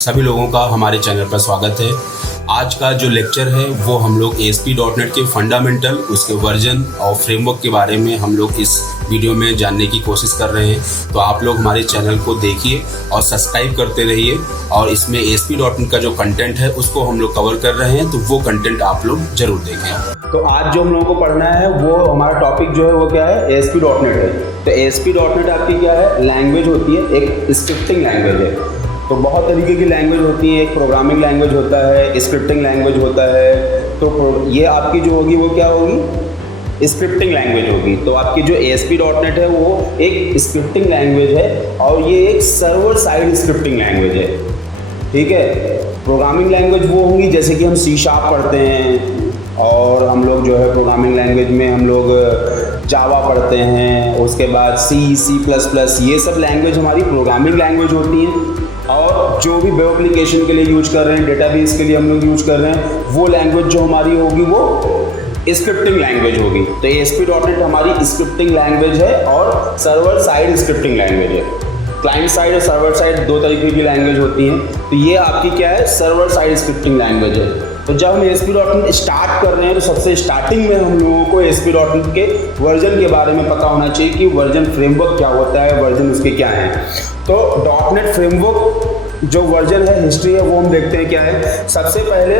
सभी लोगों का हमारे चैनल पर स्वागत है। आज का जो लेक्चर है वो हम लोग ASP.NET के फंडामेंटल, उसके वर्जन और फ्रेमवर्क के बारे में हम लोग इस वीडियो में जानने की कोशिश कर रहे हैं। तो आप लोग हमारे चैनल को देखिए और सब्सक्राइब करते रहिए, और इसमें ASP.NET का जो कंटेंट है उसको हम लोग कवर कर रहे हैं, तो वो कंटेंट आप लोग जरूर देखें। तो आज जो हम लोगों को पढ़ना है वो हमारा टॉपिक जो है वो क्या है, ASP.NET है। तो ASP.NET आपकी क्या है, लैंग्वेज होती है, एक स्क्रिप्टिंग लैंग्वेज है। तो बहुत तरीके की लैंग्वेज होती है, एक प्रोग्रामिंग लैंग्वेज होता है, स्क्रिप्टिंग लैंग्वेज होता है। तो ये आपकी जो होगी वो क्या होगी, स्क्रिप्टिंग लैंग्वेज होगी। तो आपकी जो ASP.NET है वो एक स्क्रिप्टिंग लैंग्वेज है, और ये एक सर्वर साइड स्क्रिप्टिंग लैंग्वेज है। ठीक है। प्रोग्रामिंग लैंग्वेज वो होंगी जैसे कि हम C# पढ़ते हैं, और हम लोग जो है प्रोग्रामिंग लैंग्वेज में हम लोग जावा पढ़ते हैं, उसके बाद C++, ये सब लैंग्वेज हमारी प्रोग्रामिंग लैंग्वेज होती हैं। और जो भी वेब एप्लीकेशन के लिए यूज कर रहे हैं, डेटाबेस के लिए हम लोग यूज कर रहे हैं, वो लैंग्वेज जो हमारी होगी वो स्क्रिप्टिंग लैंग्वेज होगी। तो ASP.NET हमारी स्क्रिप्टिंग लैंग्वेज है और सर्वर साइड स्क्रिप्टिंग लैंग्वेज है। क्लाइंट साइड और सर्वर साइड दो तरीके की लैंग्वेज होती हैं। तो ये आपकी क्या है, सर्वर साइड स्क्रिप्टिंग लैंग्वेज है। तो जब हम ASP.NET स्टार्ट कर रहे हैं तो सबसे स्टार्टिंग में हम लोगों को ASP.NET के वर्जन के बारे में पता होना चाहिए कि वर्जन फ्रेमवर्क क्या होता है, वर्जन उसके क्या हैं। तो .NET फ्रेमवर्क जो वर्जन है, हिस्ट्री है, वो हम देखते हैं क्या है। सबसे पहले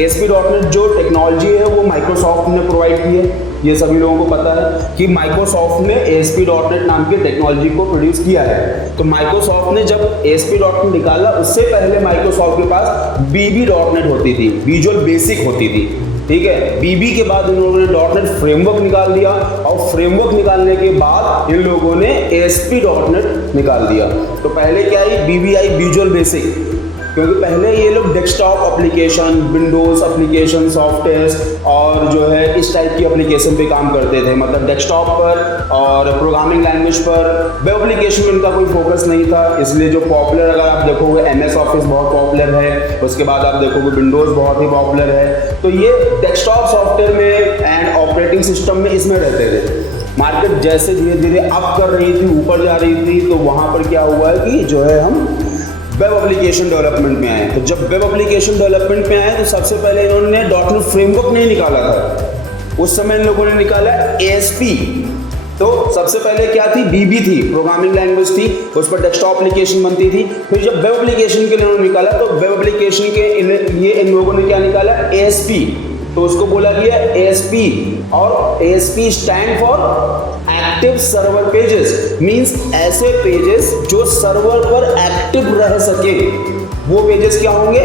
ASP.NET जो टेक्नोलॉजी है वो माइक्रोसॉफ्ट ने प्रोवाइड की है। ये सभी लोगों को पता है कि माइक्रोसॉफ्ट ने ASP.NET नाम की टेक्नोलॉजी को प्रोड्यूस किया है। तो माइक्रोसॉफ्ट ने जब ASP.NET निकाला, उससे पहले माइक्रोसॉफ्ट के पास VB.NET होती थी, विजुअल बेसिक होती थी। ठीक है। VB के बाद इन्होंने .NET फ्रेमवर्क निकाल दिया, और फ्रेमवर्क निकालने के बाद इन लोगों ने ASP.NET निकाल दिया। तो पहले क्या आई, VB आई, विजुअल बेसिक, क्योंकि पहले ये लोग desktop application, Windows application, software और जो है इस टाइप की एप्लीकेशन पे काम करते थे, मतलब डेस्कटॉप पर और प्रोग्रामिंग लैंग्वेज पर। वेब एप्लीकेशन में इनका कोई फोकस नहीं था, इसलिए जो पॉपुलर, अगर आप देखोगे MS ऑफिस बहुत पॉपुलर है, उसके बाद आप देखोगे विंडोज बहुत ही पॉपुलर है। तो ये डेस्कटॉप सॉफ्टवेयर में एंड ऑपरेटिंग सिस्टम में इसमें रहते थे। मार्केट जैसे धीरे धीरे अप कर रही थी, ऊपर जा रही थी, तो वहाँ पर क्या हुआ है कि जो है हम वेब एप्लीकेशन डेवलपमेंट में आए। तो जब वेब एप्लीकेशन डेवलपमेंट में आए तो सबसे पहले इन्होंने .NET फ्रेमवर्क नहीं निकाला था, उस समय इन लोगों ने निकाला ASP। तो सबसे पहले क्या थी, VB थी, प्रोग्रामिंग लैंग्वेज थी, उस पर डेस्कटॉप एप्लीकेशन बनती थी। फिर जब वेब एप्लीकेशन के लिए उन्होंने निकाला तो वेब एप्लीकेशन के ये इन लोगों ने क्या निकाला, ASP। तो उसको बोला गया ASP, और ASP stand for active server pages, means ऐसे पेजेस जो सर्वर पर एक्टिव रह सके, वो पेजेस क्या होंगे,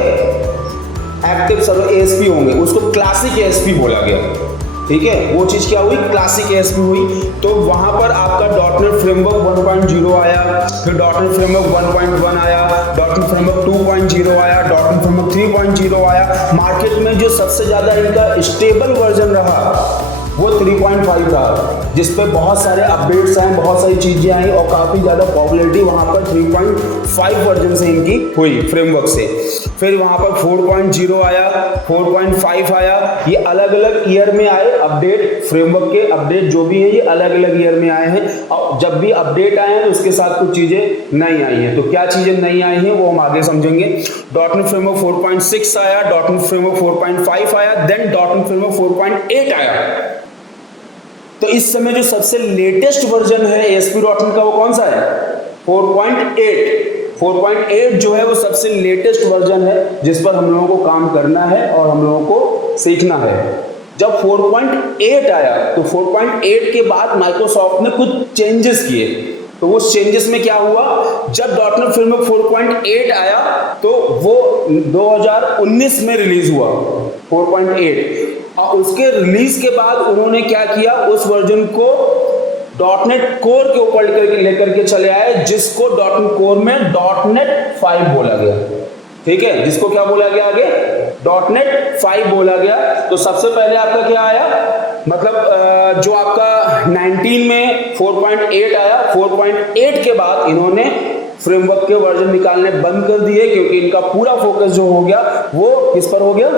एक्टिव सर्वर ASP होंगे। उसको क्लासिक ASP बोला गया। ठीक है। वो चीज क्या हुई, क्लासिक ASP हुई। तो वहां पर आपका .NET फ्रेमवर्क 1.0 आया, फिर .NET फ्रेमवर्क 1.1 आया, .NET फ्रेमवर्क 2.0 आया, .NET फ्रेमवर्क 3.0 आया। मार्केट में जो सबसे ज्यादा इनका स्टेबल वर्जन रहा वो 3.5 था, जिसपे बहुत सारे अपडेट्स आए, बहुत सारी चीजें आई, और काफी ज्यादा पॉपुलैरिटी वहां पर 3.5 वर्जन से इनकी हुई फ्रेमवर्क से। फिर वहां पर 4.0 आया, 4.5 आया। ये अलग अलग ईयर में आए अपडेट, फ्रेमवर्क के अपडेट जो भी हैं ये अलग अलग ईयर में आए हैं। और जब भी अपडेट आए हैं तो उसके साथ कुछ चीजें नई आई हैं। तो क्या चीजें नई आई हैं वो हम आगे समझेंगे। .NET फ्रेमवर्क 4.6 आया, .NET फ्रेमवर्क 4.5 आया, देन .NET फ्रेमवर्क 4.8 आया। तो इस समय जो सबसे लेटेस्ट वर्जन है ASP.NET का वो कौन सा है, 4.8। 4.8 जो है वो सबसे लेटेस्ट वर्जन है, जिस पर हम लोगों को काम करना है और हम लोगों को सीखना है। जब 4.8 आया तो 4.8 के बाद माइक्रोसॉफ्ट ने कुछ चेंजेस किए। तो वो चेंजेस में क्या हुआ, जब .NET फ्रेमवर्क 4.8 आया तो वो 2019 में रिलीज हुआ 4.8, और उसके रिलीज के बाद उन्होंने क्या किया, उस वर्जन को .NET कोर के ऊपर लेकर के चले आए, जिसको .NET कोर में .NET 5 बोला गया। ठीक है। जिसको क्या बोला गया आगे, .NET 5 बोला गया। तो सबसे पहले आपका क्या आया, मतलब जो आपका 19 में 4.8 आया, 4.8 के बाद इन्होंने फ्रेमवर्क के वर्जन निकालने बंद कर दिए, क्योंकि इनका पूरा फोकस जो हो गया वो किस पर हो गया,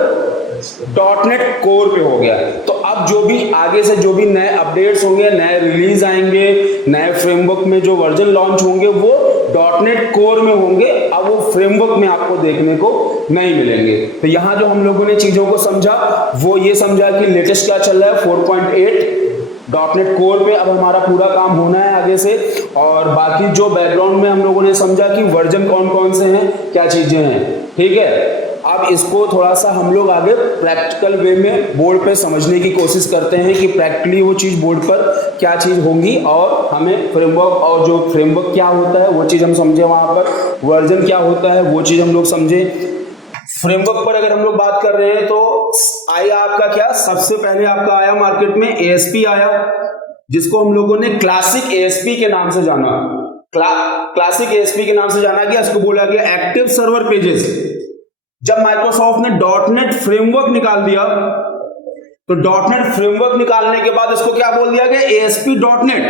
.NET कोर पे हो गया। तो अब जो भी आगे से जो भी नए अपडेट्स होंगे, नए रिलीज आएंगे, नए फ्रेमवर्क में जो वर्जन लॉन्च होंगे वो .NET कोर में होंगे। अब अब वो फ्रेमवर्क में आपको देखने को नहीं मिलेंगे। तो यहाँ जो हम लोगों ने चीजों को समझा वो ये समझा कि लेटेस्ट क्या चल रहा है 4.8 .NET कोर पे अब हमारा पूरा काम होना है आगे से, और बाकी जो बैकग्राउंड में हम लोगों ने समझा कि वर्जन कौन कौन से हैं, क्या चीजें हैं, ठीक है। अब इसको थोड़ा सा हम लोग आगे प्रैक्टिकल वे में बोर्ड पे समझने की कोशिश करते हैं कि प्रैक्टिकली वो चीज़ बोर्ड पर क्या चीज़ होंगी, और हमें फ्रेमवर्क और जो फ्रेमवर्क क्या होता है वो चीज़ हम समझे, वहाँ पर वर्जन क्या होता है वो चीज़ हम लोग समझे। फ्रेमवर्क पर अगर हम लोग बात कर रहे हैं तो आया आपका क्या, सबसे पहले आपका आया मार्केट में ASP आया, जिसको हम लोगों ने क्लासिक ASP के नाम से जाना। क्लासिक ASP के नाम से जाना गया, इसको बोला गया एक्टिव सर्वर पेजेस। जब माइक्रोसॉफ्ट ने .NET फ्रेमवर्क निकाल दिया तो .NET फ्रेमवर्क निकालने के बाद इसको क्या बोल दिया गया, ASP.NET।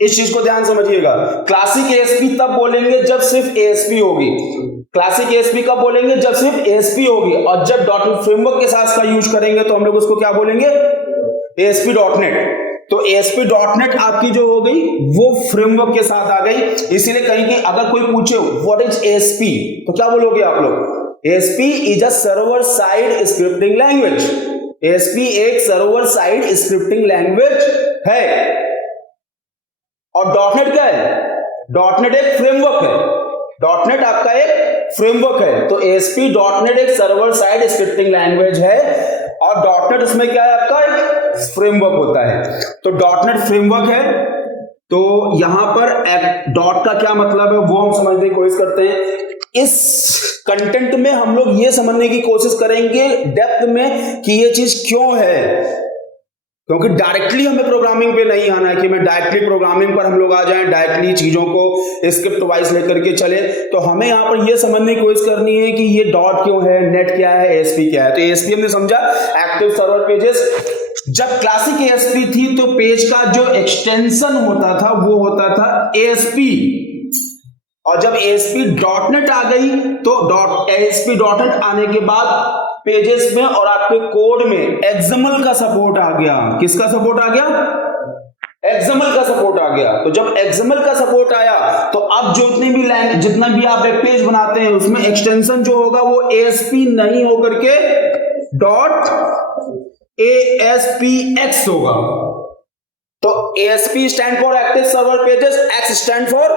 इस चीज को ध्यान समझिएगा, क्लासिक ASP तब बोलेंगे जब सिर्फ ASP होगी। क्लासिक ASP कब बोलेंगे, जब सिर्फ ASP होगी, और जब .NET फ्रेमवर्क के साथ का यूज करेंगे तो हम लोग उसको क्या बोलेंगे, ASP.NET। तो ASP.NET आपकी जो हो गई वो फ्रेमवर्क के साथ आ गई। इसीलिए कहीं कि अगर कोई पूछे व्हाट इज ASP तो क्या बोलोगे आप लोग, ASP is a server side scripting language. ASP एक सर्वर साइड स्क्रिप्टिंग लैंग्वेज है। और .NET क्या है, .NET एक फ्रेमवर्क है। .NET आपका एक फ्रेमवर्क है। तो ASP.NET एक सर्वर साइड स्क्रिप्टिंग लैंग्वेज है, और .NET उसमें क्या है आपका एक फ्रेमवर्क होता है। तो .NET फ्रेमवर्क है। तो यहां पर डॉट का क्या मतलब है वो हम समझने की कोशिश करते हैं। इस कंटेंट में हम लोग ये समझने की कोशिश करेंगे डेप्थ में कि ये चीज क्यों है, क्योंकि डायरेक्टली हमें प्रोग्रामिंग पे नहीं आना है कि मैं डायरेक्टली प्रोग्रामिंग पर हम लोग आ जाएं, डायरेक्टली चीजों को स्क्रिप्ट वाइज लेकर के चले। तो हमें यहाँ पर ये समझने की कोशिश करनी है कि ये डॉट क्यों है, नेट क्या है, ASP क्या है। तो ASP हमने समझा एक्टिव सर्वर पेजेस। जब क्लासिक ASP थी तो पेज का जो एक्सटेंशन होता था वो होता था ASP, और जब ASP.NET आ गई तो ASP.NET आने के बाद पेजेस में और आपके कोड में XML का सपोर्ट आ गया। किसका सपोर्ट आ गया, XML का सपोर्ट आ गया। तो जब XML का सपोर्ट आया तो अब जितना भी आप वेब पेज बनाते हैं उसमें एक्सटेंशन जो होगा वो ASP नहीं होकर के .ASPX होगा। तो ASP stand for active server pages, X stand for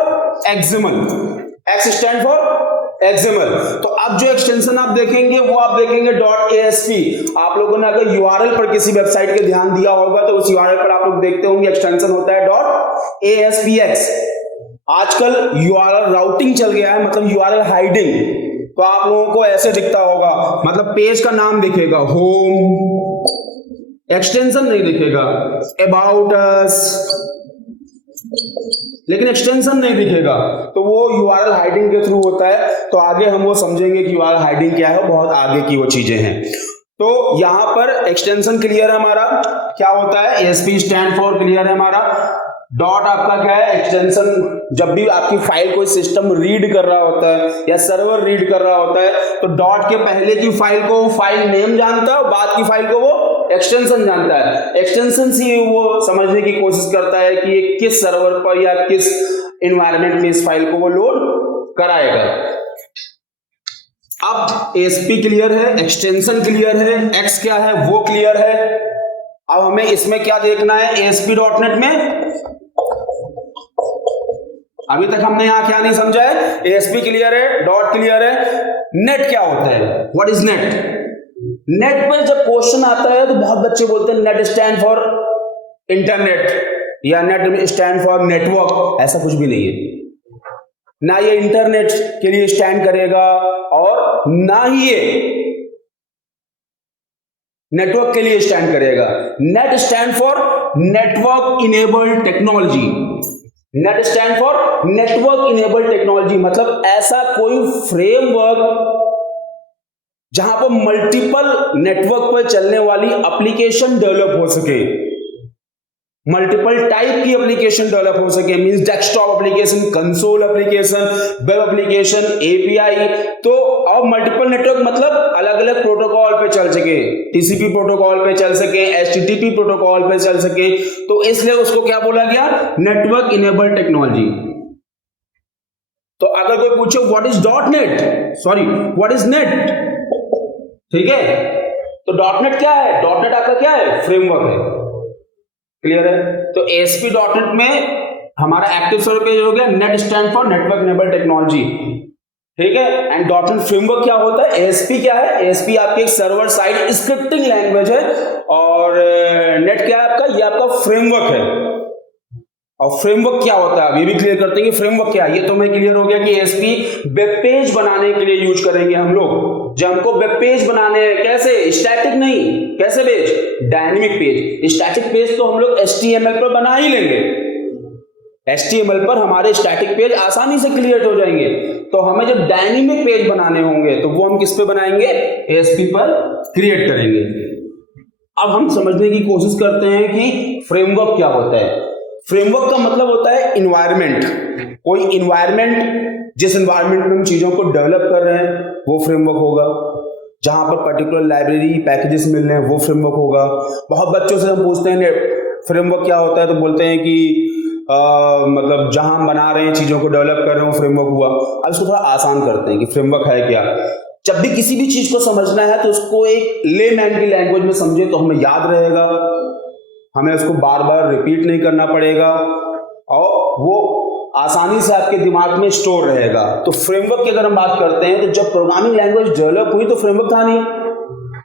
XML, X stand for XML। तो अब जो एक्सटेंशन आप देखेंगे वो आप देखेंगे .ASP। आप लोगों ने अगर URL पर किसी वेबसाइट के ध्यान दिया होगा तो उस URL पर आप लोग देखते होंगे एक्सटेंशन होता है .ASPX। आजकल URL राउटिंग चल गया है, मतलब URL हाइडिंग। तो आप लोगों को ऐसे दिखता होगा, मतलब पेज का नाम दिखेगा होम, एक्सटेंशन नहीं दिखेगा, अबाउट अस, लेकिन एक्सटेंशन नहीं दिखेगा। तो वो URL हाइडिंग के थ्रू होता है। तो आगे हम वो समझेंगे कि URL हाइडिंग क्या है, बहुत आगे की वो चीजें हैं। तो यहां पर एक्सटेंशन क्लियर है हमारा, क्या होता है ASP स्टैंड फॉर क्लियर है हमारा। डॉट आपका क्या है, एक्सटेंशन। जब भी आपकी फाइल कोई सिस्टम रीड कर रहा होता है या सर्वर रीड कर रहा होता है तो डॉट के पहले की फाइल को वो फाइल नेम जानता है और बाद की फाइल को वो एक्सटेंशन जानता है। एक्सटेंशन से वो समझने की कोशिश करता है कि ये किस सर्वर पर या किस एनवायरनमेंट में इस फाइल को वो लोड कराएगा। अब ASP क्लियर है, एक्सटेंशन क्लियर है, X क्या है वो क्लियर है। अब हमें इसमें क्या देखना है ASP.NET में। अभी तक हमने यहां क्या नहीं समझा है, ASP क्लियर है, डॉट क्लियर है, नेट क्या होता है, व्हाट इज नेट। नेट पर जब क्वेश्चन आता है तो बहुत बच्चे बोलते हैं नेट स्टैंड फॉर इंटरनेट या नेट स्टैंड फॉर नेटवर्क। ऐसा कुछ भी नहीं है, ना ये इंटरनेट के लिए स्टैंड करेगा और ना ही ये नेटवर्क के लिए स्टैंड करेगा। Net stand for network enabled technology. Net stand for network enabled technology मतलब ऐसा कोई फ्रेमवर्क जहां पर मल्टीपल नेटवर्क पर चलने वाली एप्लीकेशन डेवलप हो सके, मल्टीपल टाइप की एप्लीकेशन डेवलप हो सके। Means desktop application, console application, web application, API. तो और मल्टीपल नेटवर्क मतलब अलग अलग प्रोटोकॉल पे चल सके, टीसीपी प्रोटोकॉल पे चल सके, एचटीटीपी प्रोटोकॉल पे चल सके। तो इसलिए उसको क्या बोला गया, नेटवर्क इनेबल्ड टेक्नोलॉजी। तो अगर कोई पूछे what is dot net, sorry what is net, ठीक है, तो डॉट नेट क्या है? डॉट नेट आपका क्या है? फ्रेमवर्क है। क्लियर है? तो ASP.NET में हमारा एक्टिव सर्वर पेज हो गया, net stand for network enabled technology, ठीक है। एंड .NET फ्रेमवर्क क्या होता है? ASP क्या है? ASP आपकी एक सर्वर साइड स्क्रिप्टिंग लैंग्वेज है, और नेट क्या है आपका? ये आपका फ्रेमवर्क है। और फ्रेमवर्क क्या होता है, ये भी क्लियर करते हैं कि फ्रेमवर्क क्या है। ये तो मैं क्लियर हो गया कि ASP वेब पेज बनाने के लिए यूज करेंगे हम लोग। जब हमको वेब पेज बनाने हैं, कैसे? स्टैटिक नहीं, कैसे page? Dynamic page. Static page तो हम लोग HTML पर बना ही लेंगे, HTML पर हमारे स्टैटिक पेज आसानी से क्रिएट हो जाएंगे। तो हमें जब डायनेमिक पेज बनाने होंगे तो वो हम किस पे बनाएंगे? ASP पर क्रिएट करेंगे। अब हम समझने की कोशिश करते हैं कि फ्रेमवर्क क्या होता है। फ्रेमवर्क का मतलब होता है इन्वायरमेंट। कोई इन्वायरमेंट, जिस इन्वायरमेंट में हम चीजों को डेवलप कर रहे हैं वो फ्रेमवर्क होगा। जहां पर पर्टिकुलर लाइब्रेरी पैकेजेस मिल रहे हैं वो फ्रेमवर्क होगा। बहुत बच्चों से हम पूछते हैं फ्रेमवर्क क्या होता है, तो बोलते हैं कि मतलब जहां हम बना रहे हैं, चीजों को डेवलप कर रहे हैं, वो फ्रेमवर्क हुआ। अब इसको थोड़ा आसान करते हैं कि फ्रेमवर्क है क्या। जब भी किसी भी चीज को समझना है तो उसको एक लेमैन की लैंग्वेज में समझे तो हमें याद रहेगा, हमें उसको बार बार रिपीट नहीं करना पड़ेगा, और वो आसानी से आपके दिमाग में स्टोर रहेगा। तो फ्रेमवर्क की अगर हम बात करते हैं, तो जब प्रोग्रामिंग लैंग्वेज डेवलप हुई तो फ्रेमवर्क था नहीं।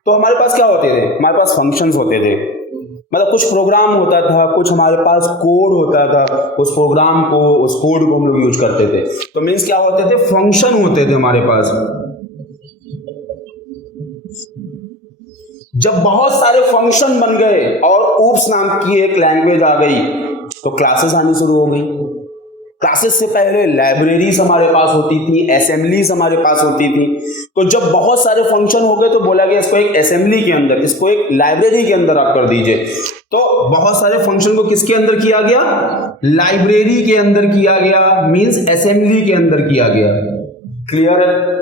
तो हमारे पास क्या होते थे? हमारे पास फंक्शंस होते थे, मतलब कुछ प्रोग्राम होता था, कुछ हमारे पास कोड होता था। उस प्रोग्राम को, उस कोड को हम लोग यूज करते थे। तो मीन्स क्या होते थे? फंक्शन होते थे हमारे पास। जब बहुत सारे फंक्शन बन गए और ऊप्स नाम की एक लैंग्वेज आ गई, तो क्लासेस आनी शुरू हो गई। क्लासेस से पहले लाइब्रेरीज हमारे पास होती थी, असेंबलीज हमारे पास होती थी। तो जब बहुत सारे फंक्शन हो गए तो बोला गया इसको एक असेंबली के अंदर, इसको एक लाइब्रेरी के अंदर आप कर दीजिए। तो बहुत सारे फंक्शन को किसके अंदर किया गया? लाइब्रेरी के अंदर किया गया, मींस असेंबली के अंदर किया गया। क्लियर है?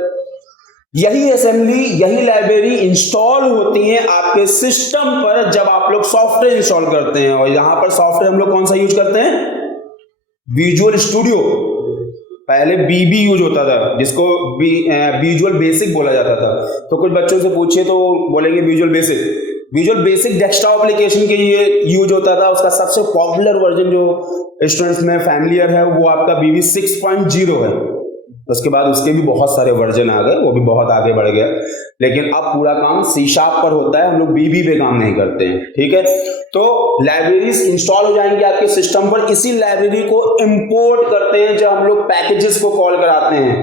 यही असेंबली, यही लाइब्रेरी इंस्टॉल होती है आपके सिस्टम पर जब आप लोग सॉफ्टवेयर इंस्टॉल करते हैं। और यहां पर सॉफ्टवेयर हम लोग कौन सा यूज करते हैं? Visual studio. पहले BB यूज होता था, जिसको विजुअल बेसिक बोला जाता था। तो कुछ बच्चों से पूछिए तो बोलेंगे visual basic. Visual basic desktop application के लिए यूज होता था। उसका सबसे पॉपुलर वर्जन जो स्टूडेंट्स में फैमिलियर है वो आपका BB 6.0 है। उसके बाद उसके भी बहुत सारे वर्जन आ गए, वो भी बहुत आगे बढ़ गया। लेकिन अब पूरा काम C# पर होता है, हम लोग BB पे काम नहीं करते हैं, ठीक है। तो लाइब्रेरीज इंस्टॉल हो जाएंगी आपके सिस्टम पर। इसी लाइब्रेरी को इंपोर्ट करते हैं जब हम लोग पैकेजेस को कॉल कराते हैं,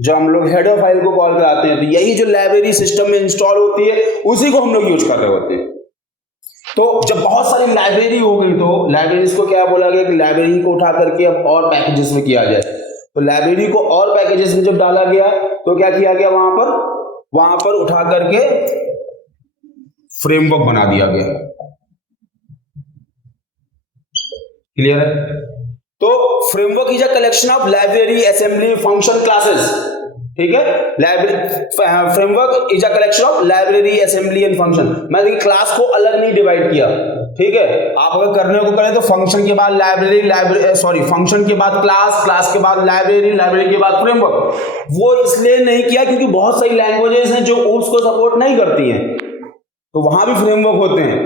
जब हम लोग हेडर फाइल को कॉल कराते हैं। तो यही जो लाइब्रेरी सिस्टम में इंस्टॉल होती है उसी को हम लोग यूज कर रहे होते हैं। तो जब बहुत सारी लाइब्रेरी हो गई तो लाइब्रेरीज को क्या बोला गया कि लाइब्रेरी को उठा करके अब और पैकेजेस में किया जाए। तो लाइब्रेरी को और पैकेजेस में जब डाला गया तो क्या किया गया? वहां पर उठा करके फ्रेमवर्क बना दिया गया। क्लियर है? तो framework is a collection of library, assembly, function, classes, ठीक है। Library framework is a collection of library, assembly and function. मैंने क्लास को अलग नहीं डिवाइड किया, ठीक है। आप अगर करने को करें तो फंक्शन के बाद फंक्शन के बाद क्लास के बाद लाइब्रेरी के बाद फ्रेमवर्क। वो इसलिए नहीं किया क्योंकि बहुत सारी लैंग्वेजेस हैं जो उसको सपोर्ट नहीं करती हैं, तो वहां भी फ्रेमवर्क होते हैं,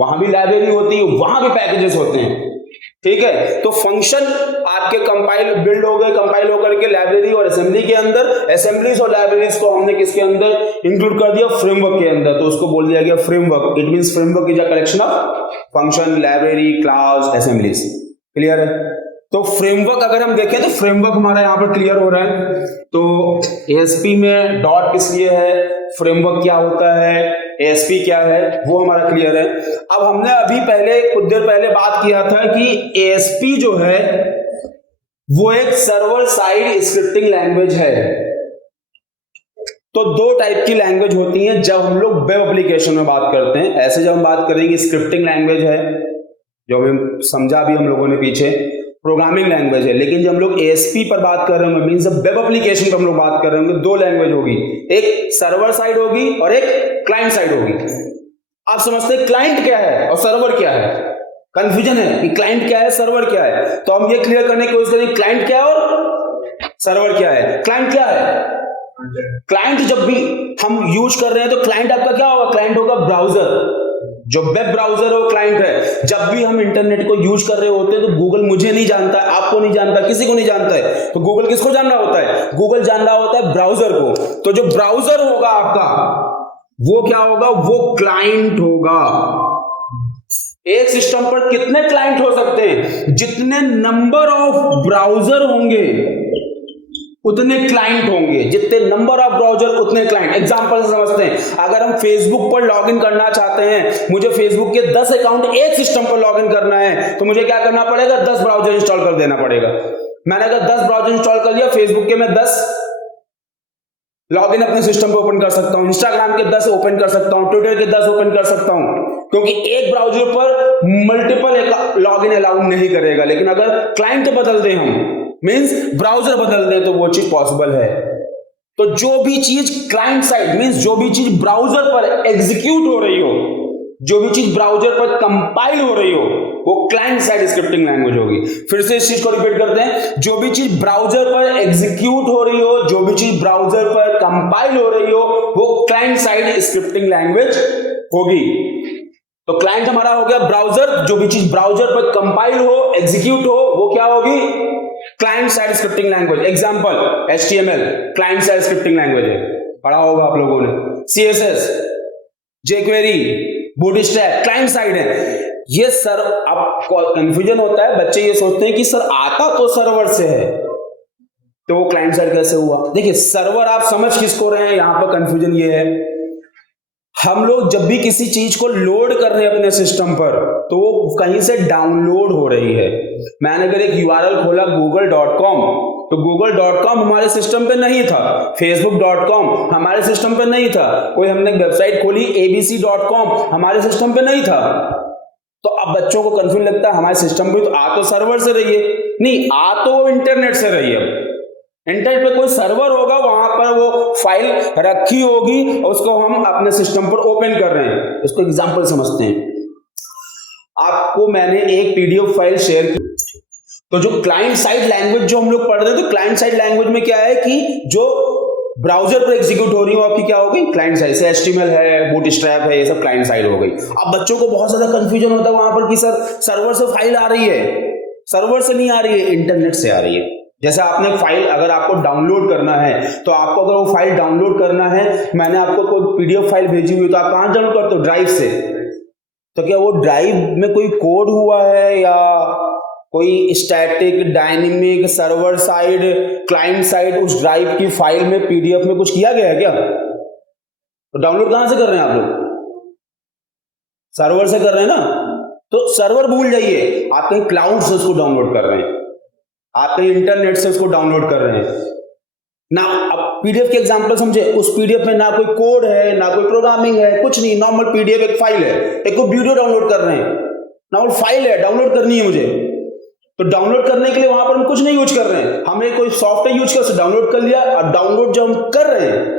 वहां भी लाइब्रेरी होती है, वहां भी पैकेजेस होते हैं, ठीक है। तो फंक्शन आपके बिल्ड हो गए, कंपाइल होकर के लाइब्रेरी और असेंबली के अंदर। असेंबलीज और लाइब्रेरीज को हमने किसके अंदर इंक्लूड कर दिया? फ्रेमवर्क के अंदर। तो उसको बोल दिया गया framework. It means framework is a collection of function, library, class, assemblies. Clear है? तो फ्रेमवर्क अगर हम देखें तो फ्रेमवर्क हमारा यहां पर क्लियर हो रहा है। तो ASP में डॉट किस लिए है, फ्रेमवर्क क्या होता है, ASP क्या है, वो हमारा क्लियर है। अब हमने अभी कुछ देर पहले बात किया था कि ASP जो है वो एक सर्वर साइड स्क्रिप्टिंग लैंग्वेज है। तो दो टाइप की लैंग्वेज होती हैं जब हम लोग वेब एप्लीकेशन में बात करते हैं। ऐसे जब हम बात करेंगे स्क्रिप्टिंग लैंग्वेज है, जो हम समझा भी हम लोगों ने पीछे, प्रोग्रामिंग लैंग्वेज है। लेकिन जब हम लोग ASP पर बात कर रहे होंगे, मींस वेब एप्लीकेशन पर हम लोग बात कर रहे होंगे, दो लैंग्वेज होगी, एक सर्वर साइड होगी और एक क्लाइंट साइड होगी। आप समझते हैं क्लाइंट क्या है और सर्वर क्या है? कंफ्यूजन है कि क्लाइंट क्या है, सर्वर क्या है। तो हम ये क्लियर करने की कोशिश करेंगे क्लाइंट क्या है और सर्वर क्या है, क्लाइंट क्या है। क्लाइंट जब भी हम यूज कर रहे हैं तो क्लाइंट आपका क्या होगा, क्लाइंट होगा ब्राउजर। जो वेब ब्राउजर हो क्लाइंट है। जब भी हम इंटरनेट को यूज कर रहे होते हैं तो गूगल मुझे नहीं जानता, आपको नहीं जानता, किसी को नहीं जानता है, तो गूगल किसको जान रहा होता है, गूगल जान रहा होता है ब्राउजर को। तो जो ब्राउजर होगा आपका वो क्या होगा, वो क्लाइंट होगा। एक सिस्टम पर कितने क्लाइंट हो सकते हैं, जितने नंबर ऑफ ब्राउजर होंगे उतने क्लाइंट होंगे, जितने नंबर ऑफ ब्राउजर उतने क्लाइंट। एग्जांपल से समझते हैं, अगर हम फेसबुक पर लॉगिन करना चाहते हैं, मुझे फेसबुक के 10 अकाउंट एक सिस्टम पर लॉगिन करना है, तो मुझे क्या करना पड़ेगा, 10 ब्राउजर इंस्टॉल कर देना पड़ेगा। मैंने अगर 10 ब्राउजर इंस्टॉल कर लिया, फेसबुक के मैं 10 लॉगिन अपने सिस्टम पर ओपन कर सकता हूं, इंस्टाग्राम के 10 ओपन कर सकता हूं, ट्विटर के 10 ओपन कर सकता हूं, क्योंकि एक ब्राउजर पर मल्टीपल लॉगिन अलाउ नहीं करेगा। लेकिन अगर क्लाइंट बदल दें हम, मींस ब्राउजर बदल दें, तो वो चीज पॉसिबल है। तो जो भी चीज क्लाइंट साइड मींस जो भी चीज ब्राउजर पर एग्जीक्यूट हो रही हो, जो भी चीज ब्राउजर पर कंपाइल हो रही हो, वो क्लाइंट साइड स्क्रिप्टिंग लैंग्वेज होगी। फिर से इस चीज को रिपीट करते हैं, जो भी चीज ब्राउजर पर एग्जीक्यूट हो रही हो, जो भी चीज ब्राउजर पर कंपाइल हो रही हो, वो क्लाइंट साइड स्क्रिप्टिंग लैंग्वेज होगी। तो क्लाइंट हमारा हो गया ब्राउजर, जो भी चीज ब्राउजर पर कंपाइल हो, एग्जीक्यूट हो, वो क्या होगी, client side scripting language. Example HTML client side scripting language है, पढ़ा होगा आप लोगों ने। CSS, jQuery, bootstrap client side है। ये सर अब कंफ्यूजन होता है, बच्चे ये सोचते हैं कि सर आता तो सर्वर से है, तो वो क्लाइंट साइड कैसे हुआ। देखिए सर्वर आप समझ किसको रहे हैं, यहां पर कंफ्यूजन ये है, हम लोग जब भी किसी चीज को लोड कर रहे हैं अपने सिस्टम पर, तो वो कहीं से डाउनलोड हो रही है। मैंने अगर एक URL खोला google.com, तो google.com हमारे सिस्टम पे नहीं था, facebook.com हमारे सिस्टम पे नहीं था, कोई हमने वेबसाइट खोली abc.com हमारे सिस्टम पे नहीं था। तो अब बच्चों को कंफ्यूज लगता है हमारे सिस्टम पे तो आ तो सर्वर से रही है, नहीं आ तो इंटरनेट से रही है। इंटरनेट पे कोई सर्वर होगा, वहां पर वो फाइल रखी होगी और उसको हम अपने सिस्टम पर ओपन कर रहे हैं। इसको एग्जांपल समझते हैं। आपको मैंने एक PDF फाइल शेयर की, तो जो क्लाइंट साइड लैंग्वेज जो हम लोग पढ़ रहे हैं, तो क्लाइंट साइड लैंग्वेज में क्या है कि जो ब्राउजर पर एग्जीक्यूट हो रही हो आपकी क्या हो गई, क्लाइंट साइड से। HTML है, बूटस्ट्रैप है, ये सब क्लाइंट साइड हो गई। अब बच्चों को बहुत ज्यादा कंफ्यूजन होता है वहां पर कि सर सर्वर से फाइल आ रही है, सर्वर से नहीं आ रही है, इंटरनेट से आ रही है। जैसे आपने फाइल अगर आपको डाउनलोड करना है, तो आपको अगर वो फाइल डाउनलोड करना है, मैंने आपको कोई PDF फाइल भेजी हुई, तो आप कहां डाउनलोड करते हो, ड्राइव से। तो क्या वो ड्राइव में कोई कोड हुआ है या कोई static, dynamic, server side, client side उस ड्राइव की फाइल में PDF में कुछ किया गया है क्या? तो डाउनलोड कहां से कर रहे हैं आप लोग, सर्वर से कर रहे हैं ना। तो सर्वर भूल जाइए, आप कहीं क्लाउड से उसको डाउनलोड कर रहे हैं, आप कहीं इंटरनेट से उसको डाउनलोड कर रहे हैं ना। अब PDF के एग्जांपल समझे, उस PDF में ना कोई कोड है, ना कोई प्रोग्रामिंग है, कुछ नहीं, नॉर्मल PDF एक फाइल है। एक को वीडियो डाउनलोड कर रहे हैं ना, वो फाइल है, डाउनलोड करनी है मुझे, तो डाउनलोड करने के लिए वहां पर हम कुछ नहीं यूज कर रहे हैं, हमने कोई सॉफ्टवेयर यूज कर डाउनलोड कर लिया। और डाउनलोड जब हम कर रहे हैं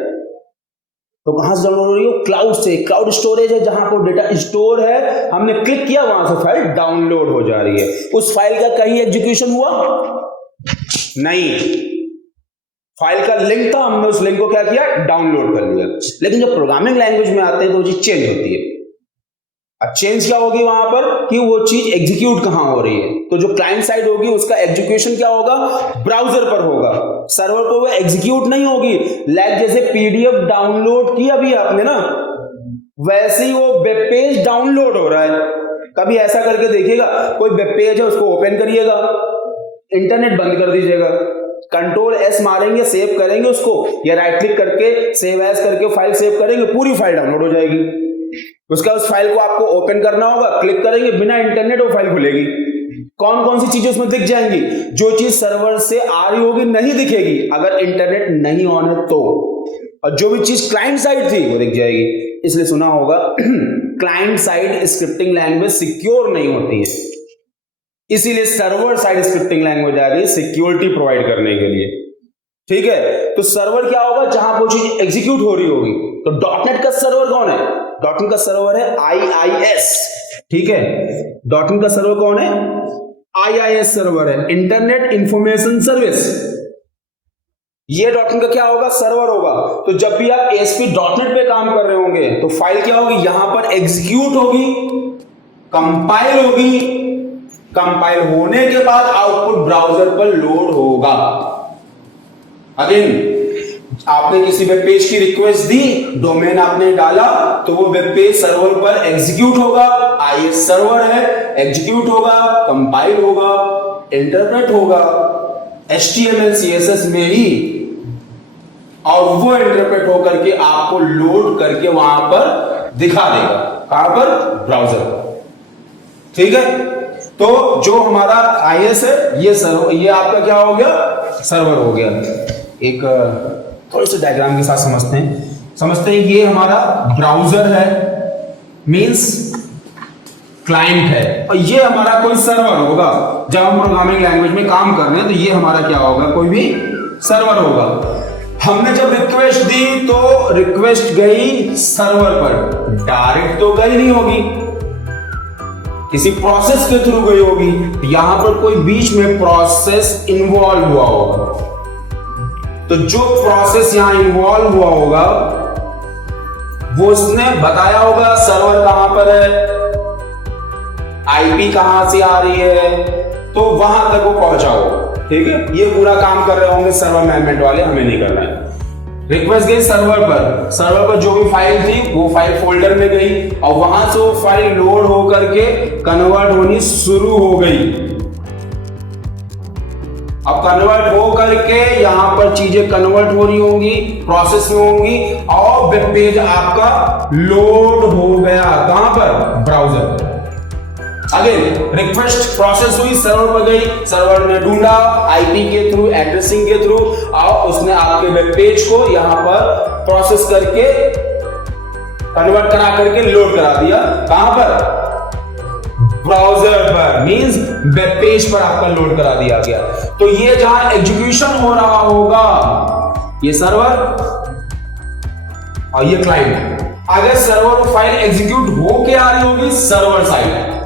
तो कहां से डाउनलोड हो रही हो, क्लाउड से। क्लाउड स्टोरेज है जहां पर डेटा स्टोर है, हमने क्लिक किया, वहां से फाइल डाउनलोड हो जा रही है। उस फाइल का कहीं एग्जीक्यूशन हुआ नहीं, फाइल का लिंक था, हमने उस लिंक को क्या किया, डाउनलोड कर लिया। लेकिन जब प्रोग्रामिंग लैंग्वेज में आते हैं तो वो चीज चेंज होती है। अब चेंज क्या होगी वहां पर कि वो चीज एग्जीक्यूट कहां हो रही है। तो जो क्लाइंट साइड होगी उसका एग्जीक्यूशन क्या होगा, ब्राउजर पर होगा, सर्वर पर वो एग्जीक्यूट नहीं होगी। लाइक जैसे PDF डाउनलोड किया अभी आपने ना, वैसे ही वो वेब पेज डाउनलोड हो रहा है। कभी ऐसा करके देखिएगा, कोई वेब पेज है उसको ओपन करिएगा, इंटरनेट बंद कर दीजिएगा, Ctrl+S मारेंगे, सेव करेंगे उसको, या राइट क्लिक करके सेव एज करके फाइल सेव करेंगे, पूरी फाइल डाउनलोड हो जाएगी। उसका उस फाइल को आपको ओपन करना होगा, क्लिक करेंगे, बिना इंटरनेट वो फाइल खुलेगी। कौन कौन सी चीजें उसमें दिख जाएंगी, जो चीज सर्वर से आ रही होगी नहीं दिखेगी अगर इंटरनेट नहीं ऑन है तो, और जो भी चीज क्लाइंट साइड थी वो दिख जाएगी। इसलिए सुना होगा client side scripting language secure नहीं होती है, इसीलिए सर्वर साइड स्क्रिप्टिंग लैंग्वेज आ गई सिक्योरिटी प्रोवाइड करने के लिए। ठीक है, तो सर्वर क्या होगा, जहां वो चीज एग्जीक्यूट हो रही होगी। तो .NET का सर्वर कौन है, .NET का सर्वर है IIS। ठीक है, .NET का सर्वर कौन है, IIS सर्वर है, इंटरनेट इंफॉर्मेशन सर्विस। ये डॉटनेट का क्या होगा, सर्वर होगा। तो जब भी आप ASP.NET पे काम कर रहे होंगे तो फाइल क्या होगी, यहां पर एग्जीक्यूट होगी, कंपाइल होगी, कंपाइल होने के बाद आउटपुट ब्राउजर पर लोड होगा। अगेन आपने किसी वेब पेज की रिक्वेस्ट दी, डोमेन आपने डाला, तो वो वेब पेज सर्वर पर एग्जीक्यूट होगा, IIS सर्वर है, एग्जीक्यूट होगा, कंपाइल होगा, इंटरप्रेट होगा HTML CSS में ही, और वो इंटरप्रेट होकर के आपको लोड करके वहां पर दिखा देगा। कहां पर, ब्राउजर। ठीक है, तो जो हमारा IIS है ये सर्वर, ये आपका क्या हो गया, सर्वर हो गया। एक थोड़े से डायग्राम के साथ समझते हैं। ये हमारा ब्राउजर है, मींस क्लाइंट है, और ये हमारा कोई सर्वर होगा। जब हम प्रोग्रामिंग लैंग्वेज में काम कर रहे हैं तो ये हमारा क्या होगा, कोई भी सर्वर होगा। हमने जब रिक्वेस्ट दी तो रिक्वेस्ट गई सर्वर पर, डायरेक्ट तो गई नहीं होगी, किसी प्रोसेस के थ्रू गई होगी। यहां पर कोई बीच में प्रोसेस इन्वॉल्व हुआ होगा। तो जो प्रोसेस यहां इन्वॉल्व हुआ होगा वो उसने बताया होगा सर्वर कहां पर है, IP कहां से आ रही है, तो वहां तक वो पहुंचा होगा। ठीक है, ये पूरा काम कर रहे होंगे सर्वर मैनेजमेंट वाले, हमें नहीं करना है। रिक्वेस्ट गई सर्वर पर जो भी फाइल थी वो फाइल फोल्डर में गई, और वहां से वो फाइल लोड होकर के कन्वर्ट होनी शुरू हो गई। अब कन्वर्ट हो करके यहां पर चीजें कन्वर्ट हो रही होंगी, प्रोसेस में होंगी, और वेब पेज आपका लोड हो गया। कहां पर, ब्राउजर। अगेन रिक्वेस्ट प्रोसेस हुई, सर्वर पर गई, सर्वर ने ढूंढा IP के थ्रू, एड्रेसिंग के थ्रू, और उसने आपके वेब पेज को यहां पर प्रोसेस करके कन्वर्ट करा करके लोड करा दिया। कहां पर, ब्राउजर पर, मींस वेब पेज पर आपका लोड करा दिया गया। तो ये जहां एग्जीक्यूशन हो रहा होगा, ये सर्वर और ये क्लाइंट। अगर सर्वर फाइल एग्जीक्यूट होके आ रही होगी सर्वर साइड,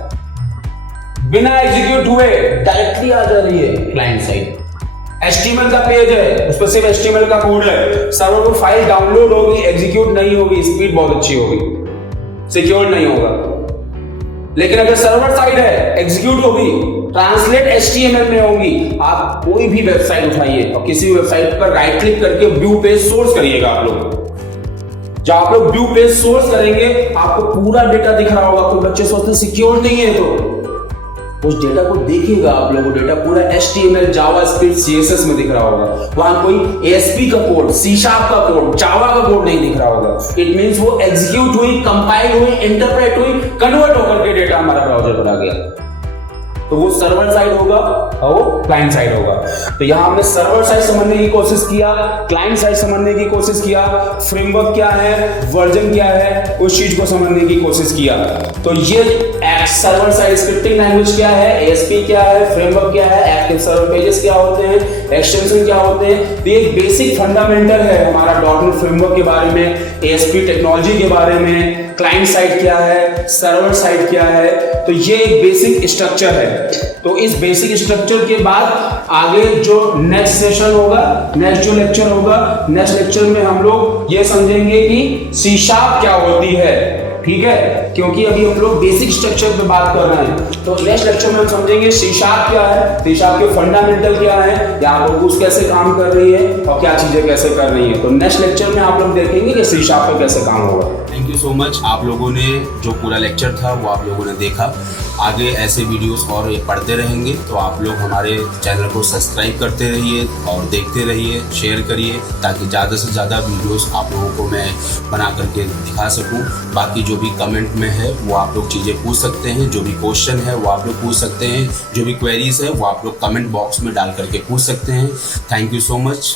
बिना एग्जीक्यूट हुए डायरेक्टली आ जा रही है क्लाइंट साइड। HTML का पेज है, उस पर सिर्फ HTML का कोड है, सर्वर पर फाइल डाउनलोड होगी, एग्जीक्यूट नहीं होगी, स्पीड बहुत अच्छी होगी, सिक्योर नहीं होगा। लेकिन अगर सर्वर साइड है, एग्जीक्यूट होगी, ट्रांसलेट HTML में होंगी। आप कोई भी वेबसाइट उठाइए और किसी भी वेबसाइट पर राइट क्लिक करके व्यू पेज सोर्स करिएगा। आप लोग जब आप लोग व्यू पेज सोर्स करेंगे आपको पूरा डेटा दिख रहा होगा। कोई बच्चे सोचते हैं सिक्योर नहीं है, तो उस डेटा को देखिएगा आप लोगों को, डेटा पूरा HTML, जावास्क्रिप्ट, CSS में दिख रहा होगा। वहां कोई ASP का कोड, C# का कोड, जावा का कोड नहीं दिख रहा होगा। इट मींस वो एग्जीक्यूट हुई, कंपाइल हुई, इंटरप्रेट हुई, कन्वर्ट होकर के डेटा हमारा ब्राउजर पर आ गया। तो वो सर्वर साइड होगा और वो क्लाइंट साइड होगा। तो यहां हमने सर्वर साइड समझने की कोशिश किया, क्लाइंट साइड समझने की कोशिश किया, फ्रेमवर्क क्या है, वर्जन क्या है, उस चीज को समझने की कोशिश किया। तो ये सर्वर साइड स्क्रिप्टिंग लैंग्वेज क्या है, ASP क्या है, फ्रेमवर्क क्या है, एक्टिव सर्वर पेजेस क्या होते हैं, एक्सटेंशन क्या होते हैं। तो ये बेसिक फंडामेंटल है हमारा .NET फ्रेमवर्क के बारे में, ASP टेक्नोलॉजी के बारे में, क्लाइंट साइड क्या है, सर्वर साइड क्या है। तो ये एक बेसिक स्ट्रक्चर है। तो इस बेसिक स्ट्रक्चर के बाद आगे जो नेक्स्ट सेशन होगा, नेक्स्ट जो लेक्चर होगा, नेक्स्ट लेक्चर में हम लोग ये समझेंगे कि C# क्या होती है। ठीक है, क्योंकि अभी हम लोग बेसिक स्ट्रक्चर पे बात कर रहे हैं। तो नेक्स्ट लेक्चर में हम समझेंगे C# क्या है, C# के फंडामेंटल क्या है, या आप कैसे काम कर रही है और क्या चीजें कैसे कर रही है। तो नेक्स्ट लेक्चर में आप लोग देखेंगे कि C# पे कैसे काम होगा। Thank you so much. आप लोगों ने जो पूरा लेक्चर था वो आप लोगों ने देखा। आगे ऐसे वीडियोस और पढ़ते रहेंगे, तो आप लोग हमारे चैनल को सब्सक्राइब करते रहिए और देखते रहिए, शेयर करिए, ताकि ज़्यादा से ज़्यादा वीडियोस आप लोगों को मैं बना करके दिखा सकूं। बाकी जो भी कमेंट में है वो आप लोग चीज़ें पूछ सकते हैं, जो भी क्वेश्चन है वो आप लोग पूछ सकते हैं, जो भी क्वेरीज है वो आप लोग कमेंट बॉक्स में डाल करके पूछ सकते हैं। Thank you so much.